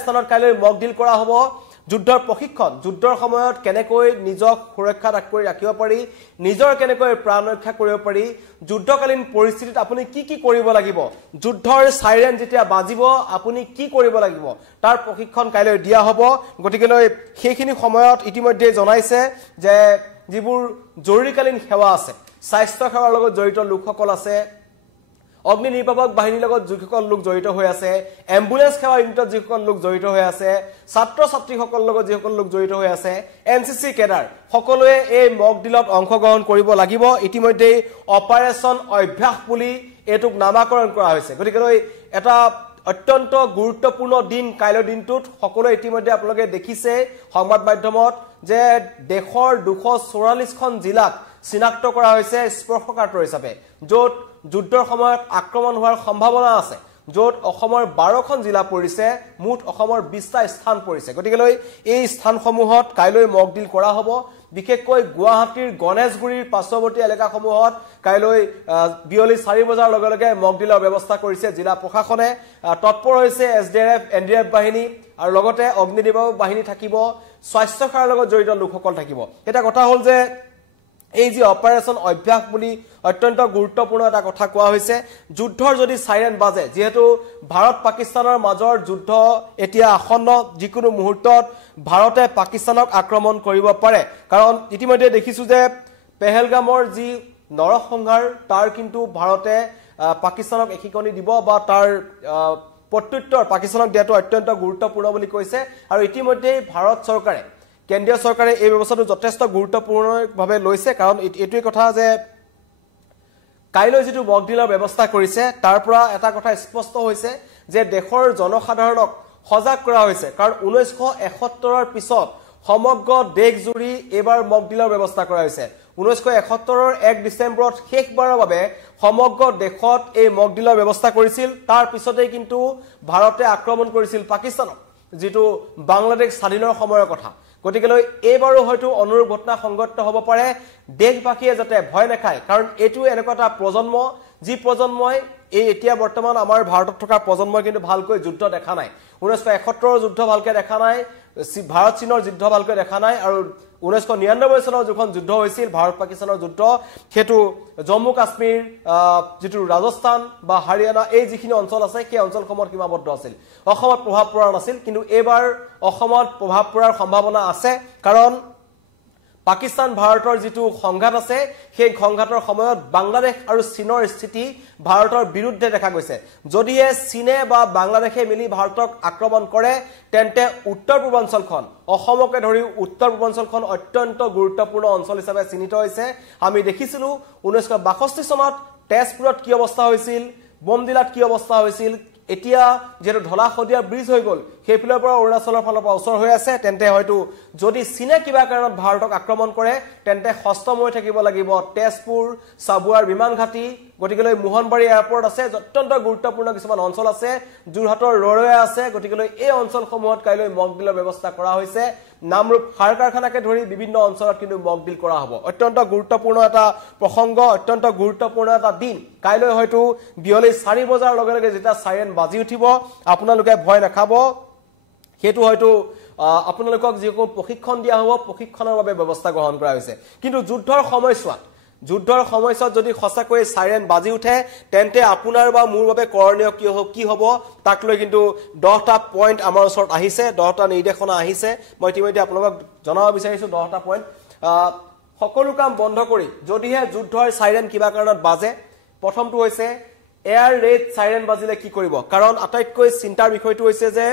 স্থানত কাইলৈ মক ডিল কৰা হ'ব যুদ্ধৰ প্ৰশিক্ষণ যুদ্ধৰ সময়ত কেনেকৈ নিজক সুৰক্ষা কৰি ৰাখিব পাৰি নিজৰ কেনেকৈ প্ৰাণ ৰক্ষা কৰিব পাৰি যুদ্ধকালীন পৰিস্থিতিত আপুনি কি কৰিব লাগিব যুদ্ধৰ সাইৰেন যেতিয়া বাজিব আপুনি কি কৰিব লাগিব তাৰ প্ৰশিক্ষণ কাইলৈ দিয়া হ'ব গতিকেলৈ সেইখিনি সময়ত ইতিমধ্যে জনাইছে যে যিবোৰ জৰুৰীকালীন সেৱা আছে স্বাস্থ্য সেৱাৰ লগত জড়িত লোকসকল আছে অগ্নি নিৰ্বাপক বাহিনীৰ লগত যিসকল লোক জড়িত হৈ আছে এম্বুলেন্স সেৱা ইউনিটত যিসকল লোক জড়িত হৈ আছে ছাত্ৰ ছাত্ৰীসকলৰ লগত যিসকল লোক জড়িত হৈ আছে এনসিসি কেডাৰ সকলোৱে এই মক ডিলত অংশগ্ৰহণ কৰিব লাগিব ইতিমধ্যে অপাৰেচন অভ্যাস বুলি এটুক নামাকৰণ কৰা হৈছে গতিকেলৈ এটা অত্যন্ত গুৰুত্বপূৰ্ণ দিন কাইলৈৰ দিনটোত সকলোৱে ইতিমধ্যে আপোনালোকে দেখিছে সংবাদ মাধ্যমত যে দেশৰ 244খন জিলাক চিনাক্ত কৰা হৈছে স্পৰ্শকাতৰ হিচাপে য'ত যুদ্ধৰ সময়ত আক্ৰমণ হোৱাৰ সম্ভাৱনা আছে য'ত অসমৰ 12খন জিলা পৰিছে মুঠ অসমৰ 20টা স্থান পৰিছে গতিকেলৈ এই স্থানসমূহত কাইলৈ মক ডিল কৰা হ'ব বিশেষকৈ গুৱাহাটীৰ গণেশগুৰিৰ পাৰ্শ্বৱৰ্তী এলেকাসমূহত কাইলৈ বিয়লি 4 বজাৰ লগে লগে মক ডিলৰ ব্যৱস্থা কৰিছে জিলা প্ৰশাসনে তৎপৰ হৈছে এছডিআৰএফ এনডিআৰএফ বাহিনী আৰু লগতে অগ্নি নিৰ্বাপক বাহিনী থাকিব স্বাস্থ্য সেৱাৰ লগত জড়িত লোকসকল থাকিব এটা কথা হ'ল যে এই যে অপাৰেচন অভ্যাস বুলি অত্যন্ত গুৰুত্বপূৰ্ণ এটা কথা কোৱা হৈছে যুদ্ধৰ যদি সাইৰেন বাজে যেহেতু ভাৰত পাকিস্তানৰ মাজৰ যুদ্ধ এতিয়া আসন্ন যিকোনো মুহূৰ্তত ভাৰতে পাকিস্তানক আক্ৰমণ কৰিব পাৰে কাৰণ ইতিমধ্যে দেখিছো যে পেহেলগামৰ যি নৰসংহাৰ তাৰ কিন্তু ভাৰতে পাকিস্তানক একিকনি দিব বা তাৰ প্ৰত্যুত্তৰ পাকিস্তানক দিয়াটো অত্যন্ত গুৰুত্বপূৰ্ণ বুলি কৈছে আৰু ইতিমধ্যে ভাৰত চৰকাৰে কেন্দ্ৰীয় চৰকাৰে এই ব্যৱস্থাটো যথেষ্ট গুৰুত্বপূৰ্ণভাৱে লৈছে কাৰণ এটোই কথা যে কাইলৈ যেটো মক ডিলৰ ব্যৱস্থা কৰিছে তাৰ পৰা এটা কথা স্পষ্ট হৈছে যে দেশৰ জনসাধাৰণক সজাগ কৰা হৈছে কাৰণ 1971 ৰ পিছত সমগ্ৰ দেশ জুৰি এবাৰ মক ডিলৰ ব্যৱস্থা কৰা হৈছে 1971 ৰ 1 ডিসেম্বৰত শেষবাৰৰ বাবে সমগ্ৰ দেশত এই মক ডিলৰ ব্যৱস্থা কৰিছিল তাৰ পিছতেই কিন্তু ভাৰতে আক্ৰমণ কৰিছিল পাকিস্তানক যেটো বাংলাদেশ স্বাধীনৰ সময়ৰ কথা গতিকেলৈ এবাৰো হয়তো অনুৰূপ ঘটনা সংঘটিত হ'ব পাৰে দেশবাসীয়ে যাতে ভয় নাখায় কাৰণ এটো এনেকুৱা প্ৰজন্ম যি প্ৰজন্মই এই এতিয়া বৰ্তমান আমাৰ ভাৰতত থকা প্ৰজন্মই কিন্তু ভালকৈ যুদ্ধ দেখা নাই 1971 ৰ যুদ্ধ ভালকৈ দেখা নাই ভাৰত চীনৰ যুদ্ধ ভালকৈ দেখা নাই আৰু 1999 চনৰ যখন যুদ্ধ হৈছিল ভাৰত পাকিস্তানৰ যুদ্ধ হেতু জম্মু কাশ্মীৰ যেটো ৰাজস্থান বা হাৰিয়ানা এই যিখিনি অঞ্চল আছে সেই অঞ্চলসমূহত সীমাবদ্ধ আছিল অসমত প্ৰভাৱ পৰা নাছিল কিন্তু এবাৰ অসমত প্ৰভাৱ পৰাৰ সম্ভাৱনা আছে কাৰণ পাকিস্তান ভাৰতৰ যেটো সংঘাত আছে সেই সংঘাতৰ সময়ত বাংলাদেশ আৰু চীনৰ স্থিতি ভাৰতৰ বিৰুদ্ধে দেখা গৈছে যদিহে চীনে বা বাংলাদেশে মিলি ভাৰতক আক্ৰমণ কৰে তেন্তে উত্তৰ পূৰ্বাঞ্চলখন অসমকে ধৰি উত্তৰ পূৰ্বাঞ্চলখন অত্যন্ত গুৰুত্বপূৰ্ণ অঞ্চল হিচাপে চিহ্নিত হৈছে আমি দেখিছিলো 1962 চনত তেজপুৰত কি অৱস্থা হৈছিল বমদিলাত কি অৱস্থা হৈছিল এতিয়া যেটো ঢলা খদিয়া ব্ৰিজ হৈ গল সেইফালৰ পৰা অৰুণাচলৰ ফালৰ পৰা ওচৰ হৈ আছে তেন্তে হয়তো যদি চীনে কিবা কাৰণত ভাৰতক আক্ৰমণ কৰে তেন্তে হস্তম হৈ থাকিব লাগিব তেজপুৰ সাবুৱাৰ বিমান ঘাটি গতিকেলৈ মোহনবাৰী এয়াৰপোৰ্ট আছে অত্যন্ত গুৰুত্বপূৰ্ণ কিছুমান অঞ্চল আছে জুৰহাটৰ ৰৰয়া আছে গতিকেলৈ এই অঞ্চলসমূহত কাইলৈ মক ডিলৰ ব্যৱস্থা কৰা হৈছে নামৰূপ সাৰ কাৰখানাকে ধৰি বিভিন্ন অঞ্চলত কিন্তু মক ডিল কৰা হ'ব অত্যন্ত গুৰুত্বপূৰ্ণ এটা প্ৰসংগ অত্যন্ত গুৰুত্বপূৰ্ণ এটা দিন কাইলৈ হয়তো বিয়লি 4 বজাৰ লগে লগে যেটা সাইৰেন বাজি উঠিব আপোনালোকে ভয় নাখাব হেতু হয়তো আপোনালোকক যিকোনো প্ৰশিক্ষণ দিয়া হ'ব প্ৰশিক্ষণৰ বাবে ব্যৱস্থা গ্ৰহণ কৰা হৈছে কিন্তু যুদ্ধৰ সময়ছোৱাত যদি সঁচাকৈ সাইৰেন বাজি উঠে তেন্তে আপোনাৰ বা মোৰ বাবে কৰণীয় কি হ'ব তাক লৈ কিন্তু 10টা পইণ্ট আমাৰ ওচৰত আহিছে 10টা নিৰ্দেশনা আহিছে মই ইতিমধ্যে আপোনালোকক জনাব বিচাৰিছো 10টা পইণ্ট সকলো কাম বন্ধ কৰি যদিহে যুদ্ধৰ সাইৰেন কিবা কাৰণত বাজে প্ৰথমটো হৈছে এয়াৰ ৰেড সাইৰেন বাজিলে কি কৰিব কাৰণ আটাইতকৈ চিন্তাৰ বিষয়টো হৈছে যে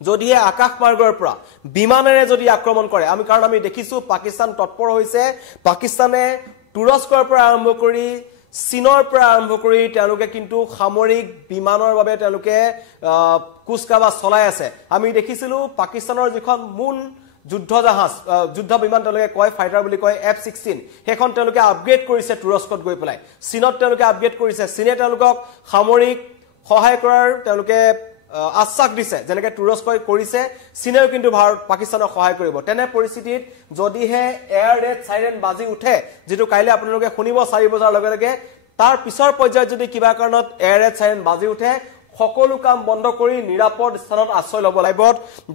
যদিহে আকাশ মাৰ্গৰ পৰা বিমানেৰে যদি আক্ৰমণ কৰে কাৰণ আমি দেখিছো পাকিস্তান তৎপৰ হৈছে পাকিস্তানে তুৰস্কৰ পৰা আৰম্ভ কৰি চীনৰ পৰা আৰম্ভ কৰি তেওঁলোকে কিন্তু সামৰিক বিমানৰ বাবে তেওঁলোকে কুচকাৱাজ চলাই আছে আমি দেখিছিলো পাকিস্তানৰ যিখন মুন যুদ্ধ জাহাজ যুদ্ধ বিমান তেওঁলোকে কয় ফাইটাৰ বুলি কয় F-16 হেখন তেওঁলোকে আপগ্ৰেড কৰিছে তুৰস্কত গৈ পেলাই চীনত তেওঁলোকে আপগ্ৰেড কৰিছে চীনে তেওঁলোকক সামৰিক সহায় কৰাৰ তেওঁলোকে আশ্বাস দিছে যেনেকৈ তুৰস্কই কৰিছে চীনেও কিন্তু ভাৰত পাকিস্তানক সহায় কৰিব তেনে পৰিস্থিতিত যদিহে এয়াৰ ৰেড সাইৰেন বাজি উঠে যেটো কাইলে আপোনালোকে শুনিব 4 বজাৰ লগে লগে তাৰ পিছৰ পৰ্যায়ত যদি কিবা কাৰণত এয়াৰ ৰেড সাইৰেন বাজি উঠে সকলো কাম বন্ধ কৰি নিৰাপদ স্থানত আশ্ৰয় ল'ব লাগিব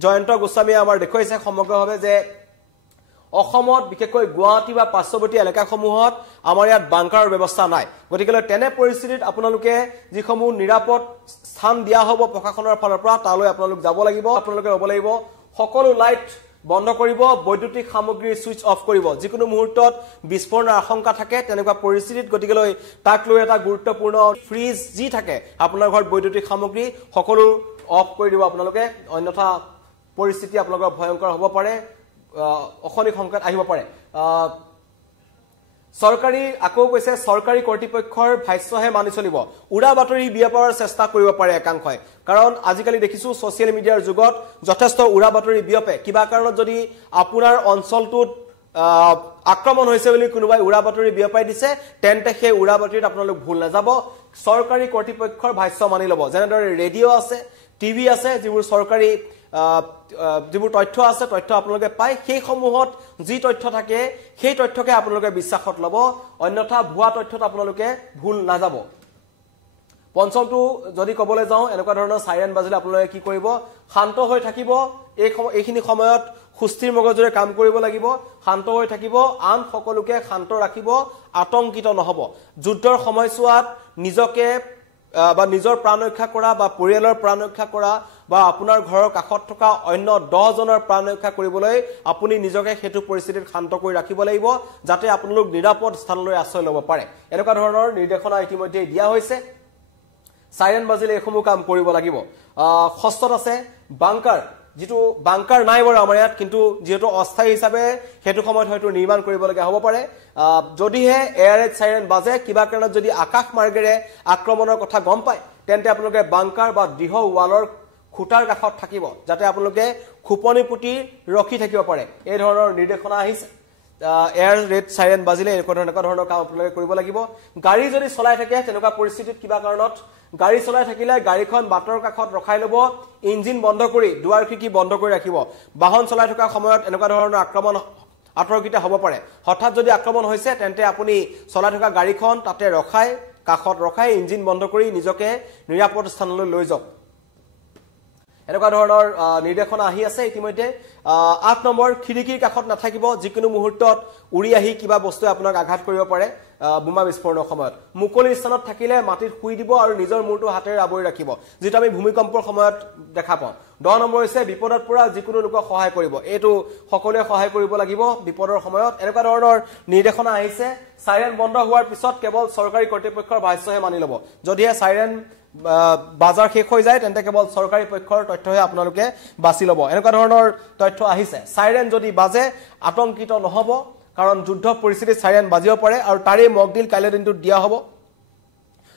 জয়ন্ত গোস্বামীয়ে আমাৰ দেখুৱাইছে সমগ্ৰভাৱে যে অসমত বিশেষকৈ গুৱাহাটী বা পাৰ্শ্বৱৰ্তী এলেকাসমূহত আমাৰ ইয়াত বাংকাৰৰ ব্যৱস্থা নাই গতিকে তেনে পৰিস্থিতিত আপোনালোকে যিসমূহ নিৰাপদ স্থান দিয়া হ'ব প্ৰশাসনৰ ফালৰ পৰা তালৈ আপোনালোক যাব লাগিব আপোনালোকে ৰব লাগিব সকলো লাইট বন্ধ কৰিব বৈদ্যুতিক সামগ্ৰী সুইচ অফ কৰিব যিকোনো মুহূৰ্তত বিস্ফোৰণৰ আশংকা থাকে তেনেকুৱা পৰিস্থিতিত গতিকে তাক লৈ এটা গুৰুত্বপূৰ্ণ ফ্ৰিজ যি থাকে আপোনাৰ ঘৰত বৈদ্যুতিক সামগ্ৰী সকলো অফ কৰি দিব আপোনালোকে অন্যথা পৰিস্থিতি আপোনালোকৰ ভয়ংকৰ হ'ব পাৰে অখনিক সংকট আহিব পাৰে সৰকাৰী আকৌ কৈছে সৰকাৰী কৰ্তৃপক্ষৰ ভাষ্যহে মানি চলিব উৰা বাতৰি বিয়পাৰ চেষ্টা কৰিব পাৰে একাংশই কাৰণ আজিকালি দেখিছো সোশ্যাল মিডিয়াৰ যুগত যথেষ্ট উৰা বাতৰি বিয়পে কিবা কাৰণত যদি আপোনাৰ অঞ্চলটোত আক্ৰমণ হৈছে বুলি কোনোবাই উৰা বাতৰি বিয়পাই দিছে তেন্তে সেই উৰা বাতৰিত আপোনালোক ভুল নাযাব সৰকাৰী কৰ্তৃপক্ষৰ ভাষ্য মানি ল'ব যেনেদৰে ৰেডিঅ' আছে টিভি আছে যিবোৰ সৰকাৰী যিবোৰ তথ্য আছে তথ্য আপোনালোকে পায় সেই সমূহত যি তথ্য থাকে সেই তথ্যকে আপোনালোকে বিশ্বাসত ল'ব অন্যথা ভুৱা তথ্যত আপোনালোকে ভুল নাযাব পঞ্চমটো যদি কবলৈ যাওঁ এনেকুৱা ধৰণৰ সাইৰেন বাজিলে আপোনালোকে কি কৰিব শান্ত হৈ থাকিব এইখিনি সময়ত সুস্থিৰ মগজুৰে কাম কৰিব লাগিব শান্ত হৈ থাকিব আন সকলোকে শান্ত ৰাখিব আতংকিত নহব যুদ্ধৰ সময়ছোৱাত নিজকে বা নিজৰ প্ৰাণ ৰক্ষা কৰা বা পৰিয়ালৰ প্ৰাণ ৰক্ষা কৰা বা আপোনাৰ ঘৰৰ কাষত থকা অন্য 10 জনৰ প্ৰাণ ৰক্ষা কৰিবলৈ আপুনি নিজকে হেতু পৰিস্থিতিত শান্ত কৰি ৰাখিব লাগিব যাতে আপোনালোক নিৰাপদ স্থানলৈ আশ্ৰয় ল'ব পাৰে এনেকুৱা ধৰণৰ নিৰ্দেশনা ইতিমধ্যে দিয়া হৈছে সাইৰেন বাজিলে এসমূহ কাম কৰিব লাগিব খস্তত আছে বাংকাৰ যেটো বাংকাৰ নাই বাৰু আমাৰ ইয়াত কিন্তু যেটো অস্থায়ী হিচাপে হেতু সময়ত হয়তো নিৰ্মাণ কৰিব লগা হ'ব পাৰে যদিহে এয়াৰ ৰেড সাইৰেন বাজে কিবা কাৰণত যদি আকাশ মাৰ্গেৰে আক্ৰমণৰ কথা গম পায় তেন্তে আপোনালোকে বাংকাৰ বা দৃঢ় ৱালৰ খুটাৰ কাষত থাকিব যাতে আপোনালোকে খুপনি পুটি ৰখি থাকিব পাৰে এই ধৰণৰ নিৰ্দেশনা আহিছে এয়াৰ ৰেড সাইৰেন বাজিলে এনেকুৱা ধৰণৰ কাম আপোনালোকে কৰিব লাগিব গাড়ী যদি চলাই থাকে তেনেকুৱা পৰিস্থিতিত কিবা কাৰণত গাড়ী চলাই থাকিলে গাড়ীখন বাটৰ কাষত ৰখাই ল'ব ইঞ্জিন বন্ধ কৰি দুৱাৰ খিৰিকী বন্ধ কৰি ৰাখিব বাহন চলাই থকা সময়ত এনেকুৱা ধৰণৰ আক্ৰমণ আতংকিত হ'ব পাৰে হঠাৎ যদি আক্ৰমণ হৈছে তেন্তে আপুনি চলাই থকা গাড়ীখন তাতে ৰখাই কাষত ৰখাই ইঞ্জিন বন্ধ কৰি নিজকে নিৰাপদ স্থানলৈ লৈ যাওক এনেকুৱা ধৰণৰ নিৰ্দেশনা আহি আছে ইতিমধ্যে 8 নম্বৰ খিৰিকীৰ কাষত নাথাকিব যিকোনো মুহূৰ্তত উৰি আহি কিবা বস্তু আপোনাক আঘাত কৰিব পাৰে বোমা বিস্ফোৰণৰ সময়ত মুকলি স্থানত থাকিলে মাটিত শুই দিব আৰু নিজৰ মূৰটো হাতেৰে আবৰি ৰাখিব যেটো আমি ভূমিকম্পৰ সময়ত দেখা পাওঁ 10 নম্বৰ হৈছে বিপদত পৰা যিকোনো লোকক সহায় কৰিব এটো সকলোৱে সহায় কৰিব লাগিব বিপদৰ সময়ত এনেকুৱা ধৰণৰ নিৰ্দেশনা আহিছে সাইৰেন বন্ধ হোৱাৰ পিছত কেৱল সৰকাৰী কৰ্তৃপক্ষৰ ভাষ্যহে মানি ল'ব যদিহে সাইৰেন বাজাৰ শেষ হৈ যায় তেন্তে কেৱল সৰকাৰী পক্ষৰ তথ্যহে আপোনালোকে বাছি ল'ব এনেকুৱা ধৰণৰ তথ্য আহিছে সাইৰেন যদি বাজে আতংকিত নহব কাৰণ যুদ্ধ পৰিস্থিতিত সাইৰেন বাজিব পাৰে আৰু তাৰে মকডিল কাইলৈ দিনটো দিয়া হ'ব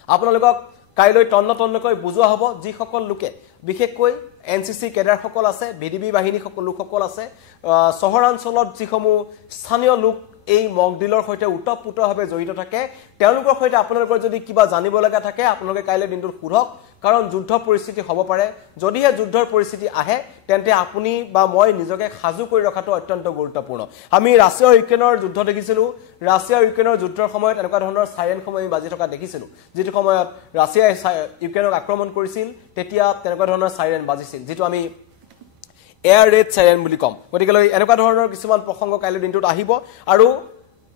আপোনালোকক কাইলৈ তন্নতন্নকৈ বুজোৱা হ'ব যি সকল লোকে বিশেষকৈ এনসিসি কেডাৰ সকল আছে ভিডিবি বাহিনী সকল লোকসকল আছে চহৰাঞ্চলত যিসমূহ স্থানীয় লোক এই মকডিলৰ সৈতে উত্তৰপুতভাৱে জড়িত থাকে তেওঁলোকৰ সৈতে আপোনালোকৰ যদি কিবা জানিব লগা থাকে আপোনালোকে কাইলৈ দিনটোত সুধক কাৰণ যুদ্ধ পৰিস্থিতি হ'ব পাৰে যদিহে যুদ্ধৰ পৰিস্থিতি আহে তেন্তে আপুনি বা মই নিজকে সাজু কৰি ৰখাটো অত্যন্ত গুৰুত্বপূৰ্ণ আমি ৰাছিয়া ইউক্ৰেইনৰ যুদ্ধ দেখিছিলো ৰাছিয়া ইউক্ৰেইনৰ যুদ্ধৰ সময়ত এনেকুৱা ধৰণৰ সাইৰেন সময় বাজি থকা দেখিছিলো যেটো সময়ত ৰাছিয়াই ইউক্ৰেইনক আক্ৰমণ কৰিছিল তেতিয়া তেনেকুৱা ধৰণৰ সাইৰেন বাজিছিল যেটো আমি এয়াৰ ৰেড সাইৰেন বুলি কম গতিকে এনেকুৱা ধৰণৰ কিছুমান প্ৰসংগ কাইলৈ দিনটোত আহিব আৰু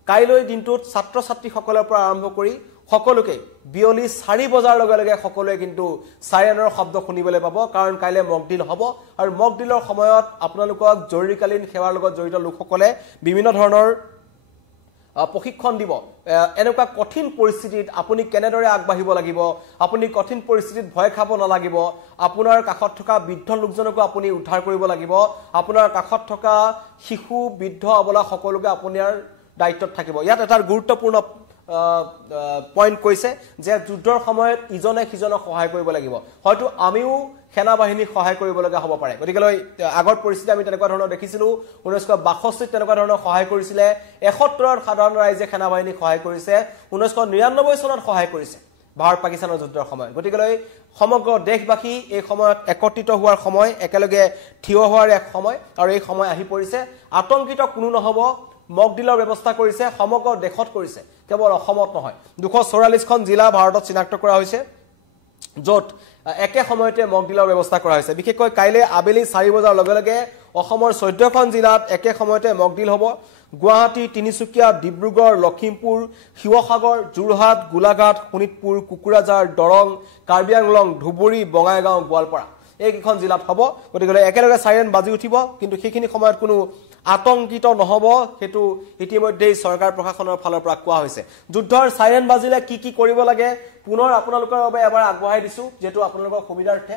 কাইলৈ দিনটোত ছাত্ৰ ছাত্ৰী সকলৰ পৰা আৰম্ভ কৰি সকলোকে বিয়লি 4 বজাৰ লগে লগে সকলোৱে কিন্তু সাইৰেনৰ শব্দ শুনিবলৈ পাব কাৰণ কাইলৈ মকডিল হ'ব আৰু মকডিলৰ সময়ত আপোনালোকক জৰুৰীকালীন সেৱাৰ লগত জড়িত লোকসকলে বিভিন্ন ধৰণৰ প্ৰশিক্ষণ দিব এনেকুৱা কঠিন পৰিস্থিতিত আপুনি কেনেদৰে আগবাঢ়িব লাগিব আপুনি কঠিন পৰিস্থিতিত ভয় খাব নালাগিব আপোনাৰ কাষত থকা বৃদ্ধ লোকজনক আপুনি উদ্ধাৰ কৰিব লাগিব আপোনাৰ কাষত থকা শিশু বৃদ্ধ অবলা সকলোকে আপোনাৰ দায়িত্বত থাকিব ইয়াত এটা গুৰুত্বপূৰ্ণ পইণ্ট কৈছে যে যুদ্ধৰ সময়ত ইজনে সিজনক সহায় কৰিব লাগিব হয়তো আমিও সেনা বাহিনীক সহায় কৰিব লগা হ'ব পাৰে গতিকে আগৰ পৰিস্থিতি আমি তেনেকুৱা ধৰণৰ দেখিছিলো 1962 তেনেকুৱা ধৰণৰ সহায় কৰিছিলে 71 সাধাৰণ ৰাইজে সেনা বাহিনীক সহায় কৰিছে 1999 চনত সহায় কৰিছে ভাৰত পাকিস্তানৰ যুদ্ধৰ সময়ত গতিকে সমগ্ৰ দেশবাসী এই সময়ত একত্ৰিত হোৱাৰ সময় একেলগে থিয় হোৱাৰ এক সময় আৰু এই সময় আহি পৰিছে আতংকিত কোনো নহব মকডিলৰ ব্যৱস্থা কৰিছে সমগ্ৰ দেশত কৰিছে কেৱল অসমত নহয় 244খন জিলা ভাৰতত চিনাক্ত কৰা হৈছে য'ত একে সময়তে মক ডিলৰ ব্যৱস্থা কৰা হৈছে বিশেষকৈ কাইলৈ আবেলি 4 বজাৰ লগে লগে অসমৰ 14খন জিলাত একে সময়তে মক ডিল হ'ব গুৱাহাটী তিনিচুকীয়া ডিব্ৰুগড় লখিমপুৰ শিৱসাগৰ যোৰহাট গোলাঘাট শোণিতপুৰ কুকুৰাঝাৰ দৰং কাৰ্বি আংলং ধুবুৰী বঙাইগাঁও গোৱালপাৰা এইকেইখন জিলাত হ'ব গতিকে একেলগে সাইৰেন বাজি উঠিব কিন্তু সেইখিনি সময়ত কোনো আতংকিত নহব হেতু ইতিমধ্যে সৰকাৰ প্ৰশাসনৰ ফালৰ পৰা কোৱা হৈছে যুদ্ধৰ সাইৰেন বাজিলে কি কৰিব লাগে পুনৰ আপোনালোকৰ বাবে এবাৰ আগবঢ়াই দিছো যেটো আপোনালোকৰ সুবিধাৰ্থে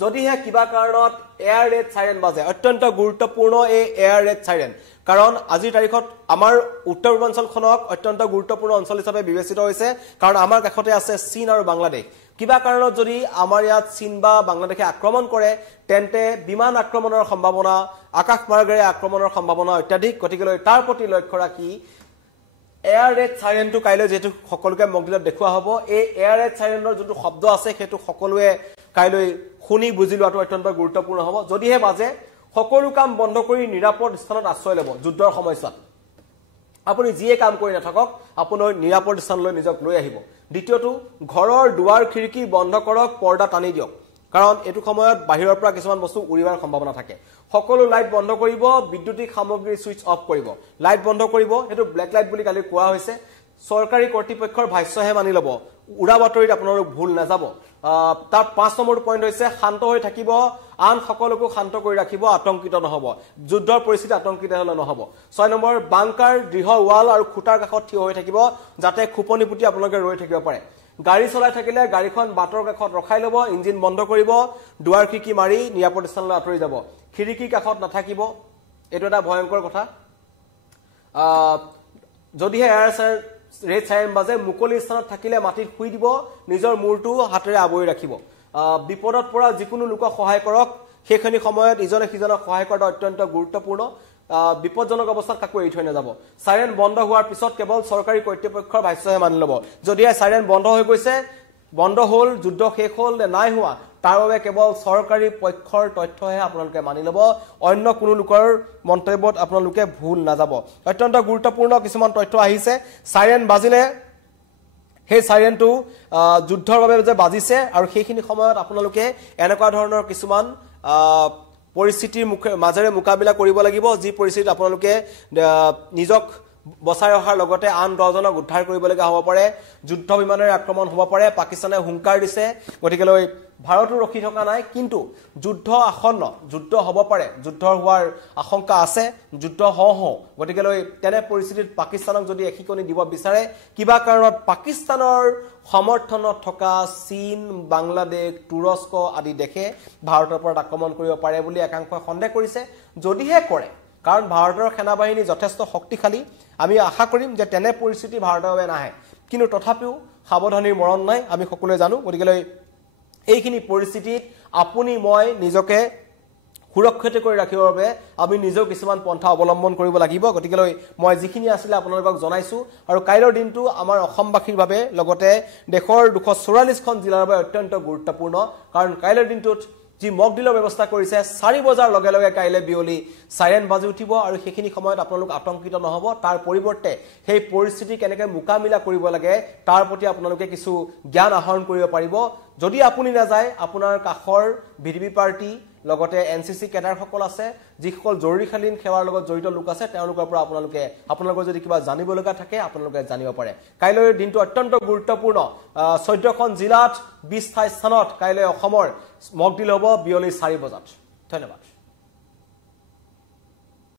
যদিহে কিবা কাৰণত এয়াৰ ৰেড সাইৰেন বাজে অত্যন্ত গুৰুত্বপূৰ্ণ এই এয়াৰ ৰেড সাইৰেন কাৰণ আজিৰ তাৰিখত আমাৰ উত্তৰ পূৰ্বাঞ্চলখনক অত্যন্ত গুৰুত্বপূৰ্ণ অঞ্চল হিচাপে বিবেচিত হৈছে কাৰণ আমাৰ কাষতে আছে চীন আৰু বাংলাদেশ কিবা কাৰণত যদি আমাৰ ইয়াত চীন বা বাংলাদেশে আক্ৰমণ কৰে তেন্তে বিমান আক্ৰমণৰ সম্ভাৱনা আকাশ মাৰ্গেৰে আক্ৰমণৰ সম্ভাৱনা অত্যাধিক গতিকে তাৰ প্ৰতি লক্ষ্য ৰাখি এয়াৰ ৰেড সাইৰেনটো কাইলৈ যেটো সকলোকে মগদিলত দেখুৱা হ'ব এই এয়াৰ ৰেড সাইৰেনৰ যোনটো শব্দ আছে হেতু সকলোৱে কাইলৈ শুনি বুজি লোৱাটো অত্যন্ত গুৰুত্বপূৰ্ণ হ'ব যদিহে বাজে সকলো কাম বন্ধ কৰি নিৰাপদ স্থানত আশ্ৰয় ল'ব যুদ্ধৰ সময়ত আপুনি যিয়ে কাম কৰি নাথাকক আপোনাৰ নিৰাপদ স্থানলৈ নিজক লৈ আহিব দ্বিতীয়টো ঘৰৰ দুৱাৰ খিৰিকী বন্ধ কৰক পৰ্দা টানি দিয়ক কাৰণ এটো সময়ত বাহিৰৰ পৰা কিছুমান বস্তু উৰিৱাৰ সম্ভাৱনা থাকে সকলো লাইট বন্ধ কৰিব বিদ্যুতিক সামগ্ৰী সুইচ অফ কৰিব লাইট বন্ধ কৰিব এটো ব্ল্যাক লাইট বুলি কালি কোৱা হৈছে সৰকাৰী কৰ্তৃপক্ষৰ ভাষ্যহে মানি লব উৰা বাতৰিত আপোনালোক ভুল নাযাব তাৰ 5 নম্বৰ পইণ্ট হৈছে শান্ত হৈ থাকিব আন সকলোকো শান্ত কৰি ৰাখিব আতংকিত নহব যুদ্ধৰ পৰিস্থিতি আতংকিত হলে নহব 6 নম্বৰ বাংকাৰ দৃঢ় ওয়াল আৰু খুটাৰ কাষত থিয় হৈ থাকিব যাতে খুপনি পুটি আপোনালোকে ৰৈ থাকিব পাৰে গাড়ী চলাই থাকিলে গাড়ীখন বাটৰ কাষত ৰখাই ল'ব ইঞ্জিন বন্ধ কৰিব দুৱাৰ খিৰিকী মাৰি নিৰাপদ স্থানলৈ আঁতৰি যাব খিৰিকী কাষত নাথাকিব এটো এটা ভয়ংকৰ কথা যদিহে ৰেড সাইৰেন বাজে মুকলি স্থানত থাকিলে মাটিত শুই দিব নিজৰ মূৰটো হাতেৰে আবৰি ৰাখিব বিপদত পৰা যিকোনো লোকক সহায় কৰক সেইখিনি সময়ত ইজনে সিজনক সহায় কৰাটো অত্যন্ত গুৰুত্বপূৰ্ণ বিপদজনক অৱস্থাত কাকো এৰি থৈ নাযাব সাইৰেন বন্ধ হোৱাৰ পিছত কেৱল সৰকাৰী কৰ্তৃপক্ষৰ ভাষ্যহে মানি ল'ব যদি সাইৰেন বন্ধ হৈ গৈছে বন্ধ হ'ল যুদ্ধ শেষ হ'ল নাই হোৱা তাৰ বাবে কেৱল সৰকাৰী পক্ষৰ তথ্যহে আপোনালোকে মানি ল'ব অন্য কোনো লোকৰ মন্তব্যত আপোনালোকে ভুল নাযাব অত্যন্ত গুৰুত্বপূৰ্ণ কিছুমান তথ্য আহিছে সাইৰেন বাজিলে সেই সাইৰেনটো যুদ্ধৰ বাবে যে বাজিছে আৰু সেইখিনি সময়ত আপোনালোকে এনেকুৱা ধৰণৰ কিছুমান পৰিস্থিতিৰ মাজেৰে মুকাবিলা কৰিব লাগিব যি পৰিস্থিতিত আপোনালোকে নিজক বচাই ৰখাৰ লগতে আন 10 জনক উদ্ধাৰ কৰিব লগা হ'ব পাৰে যুদ্ধ বিমানেৰে আক্ৰমণ হ'ব পাৰে পাকিস্তানে হুংকাৰ দিছে গতিকে ভাৰতো ৰখি থকা নাই কিন্তু যুদ্ধ আসন্ন যুদ্ধ হ'ব পাৰে যুদ্ধৰ হোৱাৰ আশংকা আছে যুদ্ধ হওঁ গতিকে তেনে পৰিস্থিতিত পাকিস্তানক যদি একিকনি দিব বিচাৰে কিবা কাৰণত পাকিস্তানৰ সমৰ্থনত থকা চীন বাংলাদেশ তুৰস্ক আদি দেশে ভাৰতৰ পৰা আক্ৰমণ কৰিব পাৰে বুলি একাংশই সন্দেহ কৰিছে যদিহে কৰে কাৰণ ভাৰতৰ সেনাবাহিনী যথেষ্ট শক্তিশালী আমি আশা কৰিম যে তেনে পৰিস্থিতি ভাৰতৰ বাবে নাহে কিন্তু তথাপিও সাৱধানীৰ মৰণ নাই আমি সকলোৱে জানো গতিকে এইখিনি পৰিস্থিতিত আপুনি মই নিজকে সুৰক্ষিত কৰি ৰাখিবৰ বাবে আমি নিজেও কিছুমান পন্থা অৱলম্বন কৰিব লাগিব গতিকে মই যিখিনি আছিল আপোনালোকক জনাইছো আৰু কাইলৰ দিনটো আমাৰ অসমবাসীৰ বাবে লগতে দেশৰ 244খন জিলাৰ বাবে অত্যন্ত গুৰুত্বপূৰ্ণ কাৰণ কাইলৰ দিনটোত যি মক ডিলৰ ব্যৱস্থা কৰিছে 4 বজাৰ লগে লগে কাইলে বিয়লি সাইৰেন বাজি উঠিব আৰু সেইখিনি সময়ত আপোনালোক আতংকিত নহব তাৰ পৰিৱৰ্তে সেই পৰিস্থিতি কেনেকৈ মুকাবিলা কৰিব লাগে তাৰ প্ৰতি আপোনালোকে কিছু জ্ঞান আহৰণ কৰিব পাৰিব যদি আপুনি না যায় আপোনাৰ কাখৰ ভিডিপি পাৰ্টি লগতে এনসিসি কেডাৰ সকল আছে যিসকল জৰুৰীকালীন সেৱাৰ লগত জড়িত লোক আছে তেওঁলোকৰ পৰা আপোনালোকৰ যদি কিবা জানিব লগা থাকে আপোনালোকে জানিব পাৰে কাইলৈৰ দিনটো অত্যন্ত গুৰুত্বপূৰ্ণ 14খন জিলাত 20টা স্থানত কাইলৈ অসমৰ মক ডিল হ'ব বিয়লি 4 বজাত ধন্যবাদ